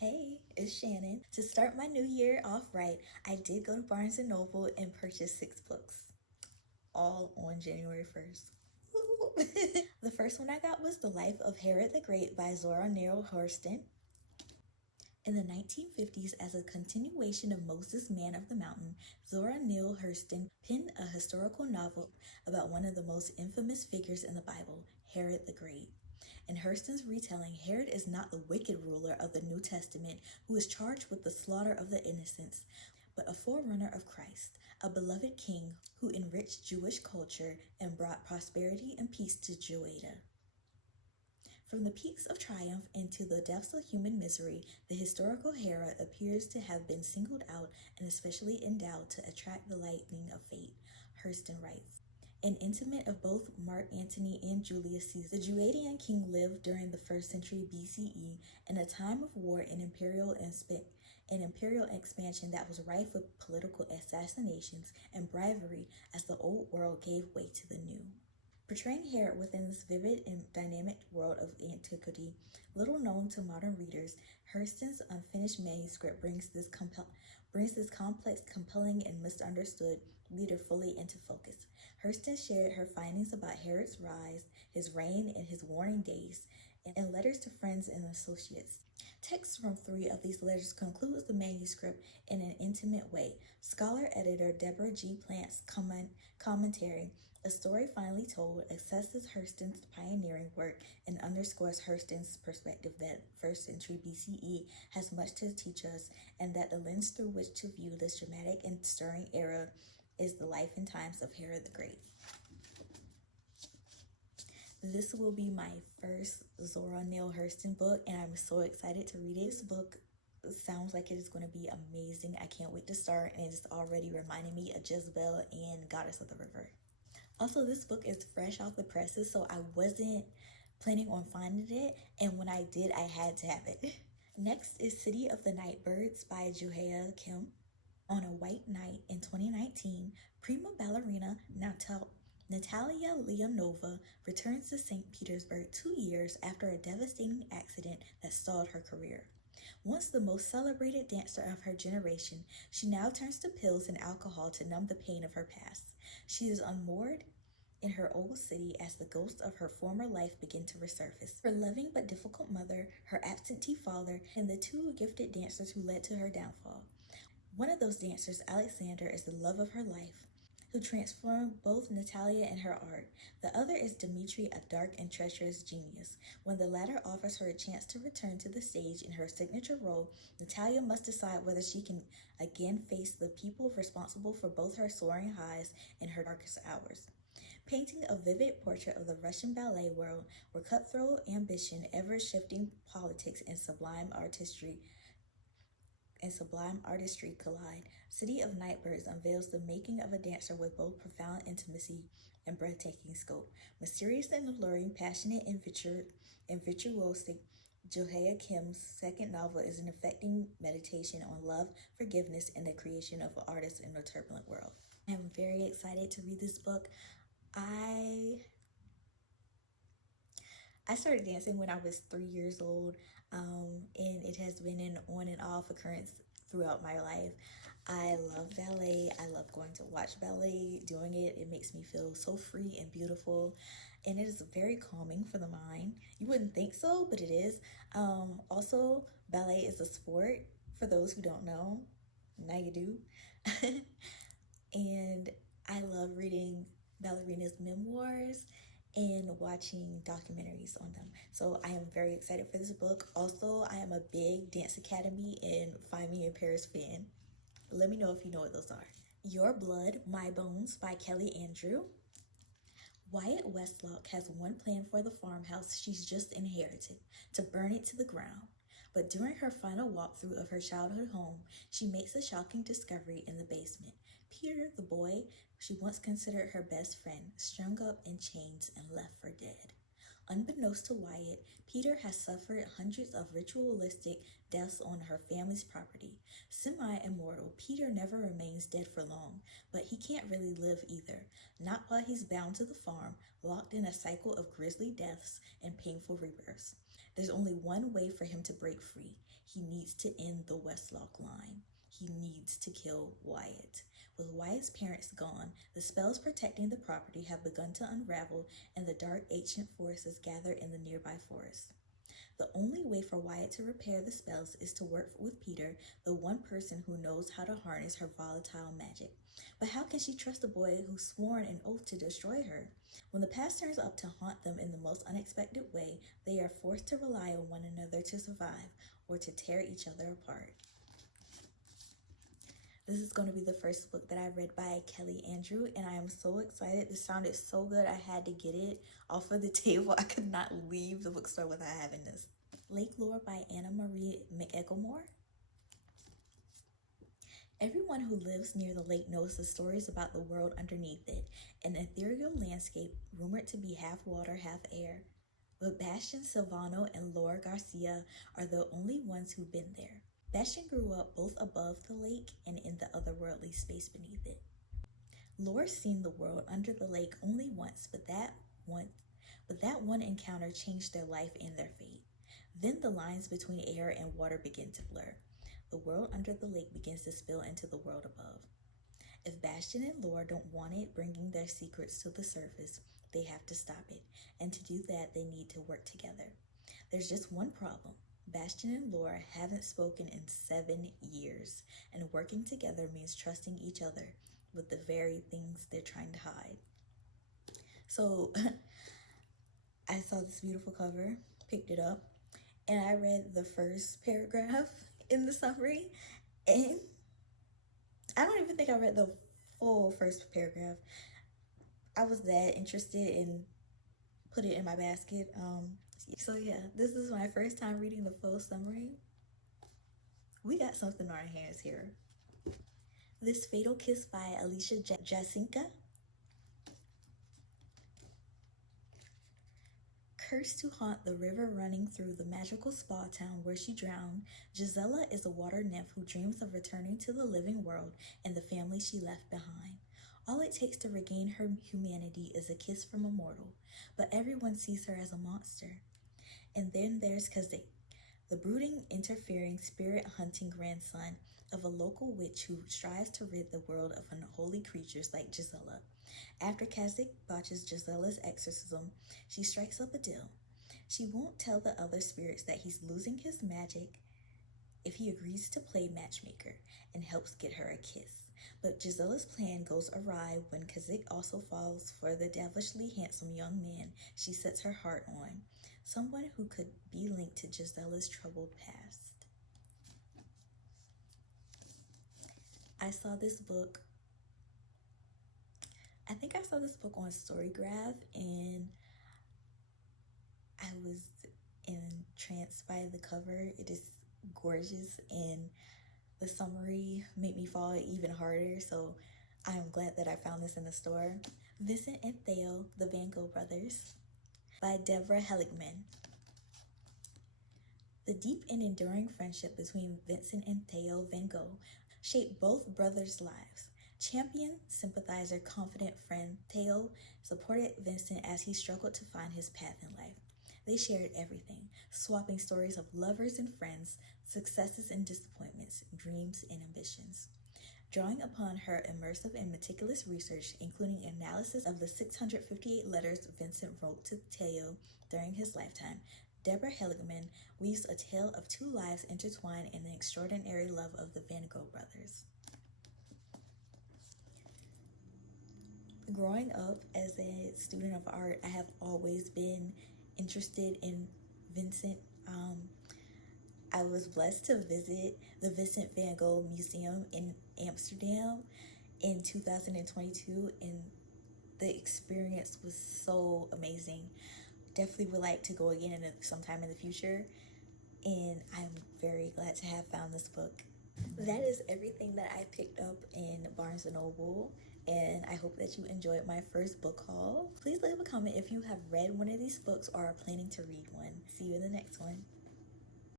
Hey, it's Shannon. To start my new year off right, I did go to Barnes& Noble and purchase 6 books, all on January 1st. The first one I got was The Life of Herod the Great by Zora Neale Hurston. In the 1950s, as a continuation of Moses' Man of the Mountain, Zora Neale Hurston penned a historical novel about one of the most infamous figures in the Bible, Herod the Great. In Hurston's retelling, Herod is not the wicked ruler of the New Testament who is charged with the slaughter of the innocents, but a forerunner of Christ, a beloved king who enriched Jewish culture and brought prosperity and peace to Juhea. From the peaks of triumph into the depths of human misery, the historical Herod appears to have been singled out and especially endowed to attract the lightning of fate, Hurston writes. An intimate of both Mark Antony and Julius Caesar, the Judean king lived during the 1st century BCE in a time of war and imperial expansion that was rife with political assassinations and bribery as the old world gave way to the new. Portraying Herod within this vivid and dynamic world of antiquity, little known to modern readers, Hurston's unfinished manuscript brings this complex, compelling, and misunderstood reader fully into focus. Hurston shared her findings about Herod's rise, his reign, and his warning days, in letters to friends and associates. Text from 3 of these letters concludes the manuscript in an intimate way. Scholar-editor Deborah G. Plant's commentary, A Story Finally Told, assesses Hurston's pioneering work and underscores Hurston's perspective that 1st century BCE has much to teach us, and that the lens through which to view this dramatic and stirring era is the life and times of Herod the Great. This will be my first Zora Neale Hurston book, and I'm so excited to read it. This book sounds like it is going to be amazing. I can't wait to start, and it's already reminding me of Jezebel and Goddess of the River. Also, this book is fresh off the presses, so I wasn't planning on finding it, and when I did, I had to have it. Next is City of the Nightbirds by Juhea Kim. On a white night in 2019, prima ballerina Natalia Leonova returns to St. Petersburg 2 years after a devastating accident that stalled her career. Once the most celebrated dancer of her generation, she now turns to pills and alcohol to numb the pain of her past. She is unmoored in her old city as the ghosts of her former life begin to resurface. Her loving but difficult mother, her absentee father, and the 2 gifted dancers who led to her downfall. One of those dancers, Alexander, is the love of her life, who transformed both Natalia and her art. The other is Dmitri, a dark and treacherous genius. When the latter offers her a chance to return to the stage in her signature role, Natalia must decide whether she can again face the people responsible for both her soaring highs and her darkest hours. Painting a vivid portrait of the Russian ballet world, where cutthroat ambition, ever-shifting politics, and sublime artistry collide, City of Nightbirds unveils the making of a dancer with both profound intimacy and breathtaking scope. Mysterious and alluring, passionate and virtuosic, Juhea Kim's second novel is an affecting meditation on love, forgiveness, and the creation of an artist in a turbulent world. I am very excited to read this book. I started dancing when I was 3 years old, and it has been an on and off occurrence throughout my life. I love ballet. I love going to watch ballet, doing it. It makes me feel so free and beautiful, and it is very calming for the mind. You wouldn't think so, but it is. Also, ballet is a sport, for those who don't know. Now you do. And I love reading ballerinas' memoirs and watching documentaries on them. So I am very excited for this book. Also, I am a big Dance Academy and Find Me in Paris fan. Let me know if you know what those are. Your Blood, My Bones by Kelly Andrew. Wyatt Westlock has one plan for the farmhouse she's just inherited, to burn it to the ground. But during her final walkthrough of her childhood home, she makes a shocking discovery in the basement. Peter, the boy she once considered her best friend, strung up in chains and left for dead. Unbeknownst to Wyatt, Peter has suffered hundreds of ritualistic deaths on her family's property. Semi-immortal, Peter never remains dead for long, but he can't really live either, not while he's bound to the farm, locked in a cycle of grisly deaths and painful rebirths. There's only one way for him to break free. He needs to end the Westlock line. He needs to kill Wyatt. With Wyatt's parents gone, the spells protecting the property have begun to unravel, and the dark ancient forces gather in the nearby forest. The only way for Wyatt to repair the spells is to work with Peter, the one person who knows how to harness her volatile magic. But how can she trust a boy who's sworn an oath to destroy her? When the past turns up to haunt them in the most unexpected way, they are forced to rely on one another to survive or to tear each other apart. This is going to be the first book that I read by Kelly Andrew, and I am so excited. This sounded so good, I had to get it off of the table. I could not leave the bookstore without having this. Lake Lore by Anna Marie McLemore. Everyone who lives near the lake knows the stories about the world underneath it, an ethereal landscape rumored to be half water, half air. But Bastian Silvano and Laura Garcia are the only ones who've been there. Bastian grew up both above the lake and in the otherworldly space beneath it. Laura's seen the world under the lake only once, but that one encounter changed their life and their fate. Then the lines between air and water begin to blur. The world under the lake begins to spill into the world above. If Bastian and Laura don't want it bringing their secrets to the surface, they have to stop it, and to do that, they need to work together. There's just one problem. Bastian and Laura haven't spoken in 7 years, and working together means trusting each other with the very things they're trying to hide. So I saw this beautiful cover, picked it up, and I read the first paragraph in the summary, and I don't even think I read the full first paragraph. I was that interested in put it in my basket. So yeah, this is my first time reading the full summary. We got something on our hands here. This Fatal Kiss by Alicia Jasinska. Cursed to haunt the river running through the magical spa town where she drowned, Gisela is a water nymph who dreams of returning to the living world and the family she left behind. All it takes to regain her humanity is a kiss from a mortal, but everyone sees her as a monster. And then there's Kazik, the brooding, interfering, spirit-hunting grandson of a local witch who strives to rid the world of unholy creatures like Gisela. After Kazik botches Gisela's exorcism, she strikes up a deal. She won't tell the other spirits that he's losing his magic if he agrees to play matchmaker and helps get her a kiss. But Gisela's plan goes awry when Kazik also falls for the devilishly handsome young man she sets her heart on, someone who could be linked to Gisela's troubled past. I saw this book on Storygraph, and I was entranced by the cover. It is gorgeous, and the summary made me fall even harder, so I'm glad that I found this in the store. Vincent and Theo, the Van Gogh brothers, by Deborah Heiligman. The deep and enduring friendship between Vincent and Theo Van Gogh shaped both brothers' lives. Champion, sympathizer, confident friend, Theo supported Vincent as he struggled to find his path in life. They shared everything, swapping stories of lovers and friends, successes and disappointments, dreams and ambitions. Drawing upon her immersive and meticulous research, including analysis of the 658 letters Vincent wrote to Theo during his lifetime, Deborah Heiligman weaves a tale of two lives intertwined in the extraordinary love of the Van Gogh brothers. Growing up as a student of art, I have always been interested in Vincent. I was blessed to visit the Vincent van Gogh Museum in Amsterdam in 2022, and the experience was so amazing. Definitely would like to go again sometime in the future, and I'm very glad to have found this book. That is everything that I picked up in Barnes & Noble, and I hope that you enjoyed my first book haul. Please leave a comment if you have read one of these books or are planning to read one. See you in the next one.